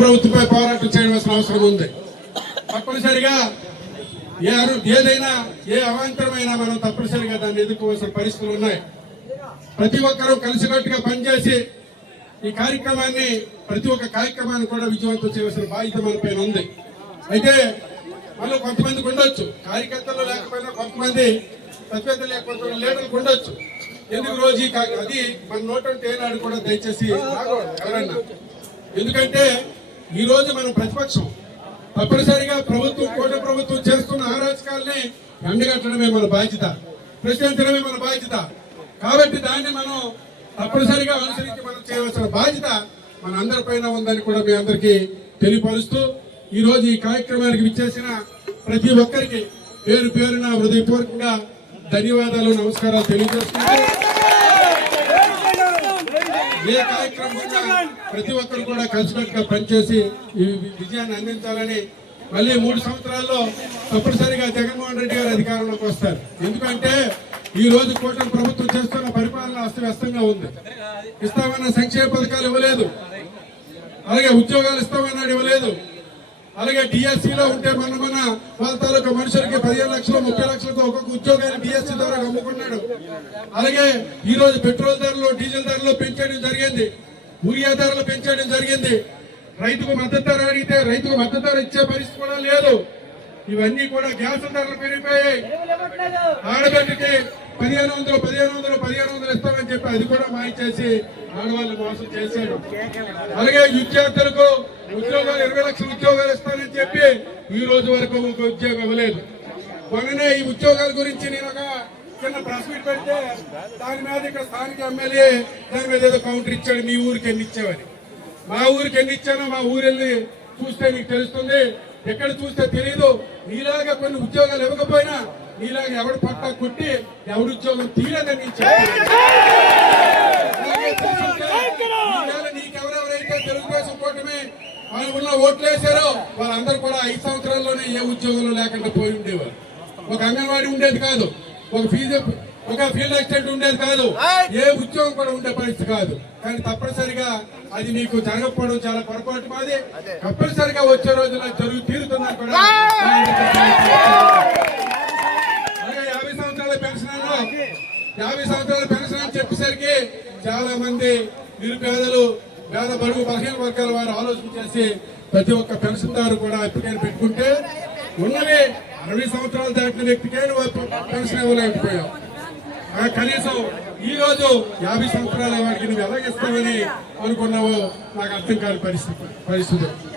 ప్రభుత్వంపై పోరాటం చేయవలసిన అవసరం ఉంది. తప్పనిసరిగా ఏదైనా ఏ అవాంతరమైనా మనం తప్పనిసరిగా దాన్ని ఎదుర్కోవాల్సిన పరిస్థితులు ఉన్నాయి. ప్రతి ఒక్కరూ కలిసికట్టుగా పనిచేసి ఈ కార్యక్రమాన్ని ప్రతి ఒక్క కార్యక్రమాన్ని కూడా విజయవంతం చేయవలసిన బాధ్యత మన పైన ఉంది. అయితే మళ్ళీ కొంతమందికి ఉండొచ్చు, కార్యకర్తలు లేకపోయినా కొంతమంది పెద్ద కొంత లీడర్లకు ఉండొచ్చు. ఎందుకు రోజు అది మన నోటంటే ఏనాడు కూడా దయచేసి ఎవరన్నా. ఎందుకంటే ఈ రోజు మనం ప్రతిపక్షం, తప్పనిసరిగా ప్రభుత్వం కూటమి ప్రభుత్వం చేస్తున్న అరాచకాలని ఎండగట్టడమే మన బాధ్యత, ప్రశ్నించడమే మన బాధ్యత. కాబట్టి దాన్ని మనం తప్పనిసరిగా అనుసరించి మనం చేయవలసిన బాధ్యత మన అందరిపైన ఉందని కూడా మీ అందరికీ తెలియపరుస్తూ ఈ రోజు ఈ కార్యక్రమానికి విచ్చేసిన ప్రతి ఒక్కరికి పేరు పేరున హృదయపూర్వకంగా ధన్యవాదాలు, నమస్కారాలు తెలియజేస్తున్నాను. ఏ కార్యక్రమం ప్రతి ఒక్కరు కూడా కలిసికట్టుగా పనిచేసి ఈ విజయాన్ని అందించాలని మళ్ళీ 3 సంవత్సరాల్లో తప్పనిసరిగా జగన్మోహన్ రెడ్డి గారు అధికారంలోకి వస్తారు. ఎందుకంటే ఈ రోజు కూటమి ప్రభుత్వం చేస్తున్న పరిపాలన అస్తవ్యస్తంగా ఉంది. ఇస్తామన్న సంక్షేమ పథకాలు ఇవ్వలేదు, అలాగే ఉద్యోగాలు ఇస్తామన్నాడు ఇవ్వలేదు, అలాగే డిఎస్సీలో ఉంటే మన వాళ్ళ తాలూకా మనుషులకి 15 లక్షలు 30 లక్షలతో ఒక్కొక్క ఉద్యోగాన్ని డిఎస్సీ ద్వారా అమ్ముకున్నాడు. అలాగే ఈ రోజు పెట్రోల్ ధరలు డీజిల్ ధరలు పెంచడం జరిగింది, యూరియా ధరలు పెంచడం జరిగింది. రైతుకు మద్దతు ధర అడిగితే రైతుకు మద్దతు ధర ఇచ్చే పరిస్థితి కూడా లేదు. ఇవన్నీ కూడా గ్యాస్ ధరలు పెరిగిపోయాయి. ఆడబిడ్డకి 1500 ఇస్తామని చెప్పి అది కూడా మాయించేసి ఆడవాళ్ళు మోసం చేశాడు. అలాగే విద్యార్థులకు ఉద్యోగాలు 20 లక్షల ఉద్యోగాలు ఇస్తానని చెప్పి ఈ రోజు వరకు ఒక ఉద్యోగం ఇవ్వలేదు. మొన్ననే ఈ ఉద్యోగాల గురించి నేను ఒక చిన్న ప్రెస్ మీట్ పెడితే దాని మీద ఇక్కడ స్థానిక ఎమ్మెల్యే దాని మీద ఏదో కౌంటర్ ఇచ్చాడు, మీ ఊరికి ఎన్ని ఇచ్చావని. మా ఊరికి ఎన్ని ఇచ్చానో మా ఊరు వెళ్ళి చూస్తే నీకు తెలుస్తుంది, ఎక్కడ చూస్తే తెలియదు. నీలాగా కొన్ని ఉద్యోగాలు ఇవ్వకపోయినా నీలాగా ఎవడు పట్టా కొట్టి ఎవడు ఉద్యోగం తీయలేదని నీకెవరెవరైతే తెలుగుదేశం కూటమి వాళ్ళ ఓట్లు వేశారో వాళ్ళందరూ కూడా 5 సంవత్సరాల్లోనే ఏ ఉద్యోగంలో లేకుండా పోయి ఉండేవారు. ఒక అంగన్వాడీ ఉండేది కాదు, ఒక ఫీల్డ్ అసిస్టెంట్ ఉండేది కాదు, ఏ ఉద్యోగం కూడా ఉండే పరిస్థితి కాదు. కానీ తప్పనిసరిగా అది మీకు జరగకపోవడం చాలా పొరపాటు మాది. తప్పనిసరిగా వచ్చే రోజున జరుగు తీరుతుందని కూడా 50 సంవత్సరాల పెన్షన్ అని చెప్పేసరికి చాలా మంది నిరుపేదలు పేద బడుగు బలహీన వర్గాల వారు ఆలోచన చేసి ప్రతి ఒక్క పెన్షన్దారు కూడా అప్లికేషన్ పెట్టుకుంటే ఉన్నవి 60 సంవత్సరాలు దాటిన వ్యక్తికే పెన్షన్ ఇవ్వలేకపోయావు. కనీసం ఈ రోజు 50 సంవత్సరాల వారికి నువ్వు ఎలాగిస్తావని అనుకున్నావో నాకు అర్థం కాని పరిస్థితి.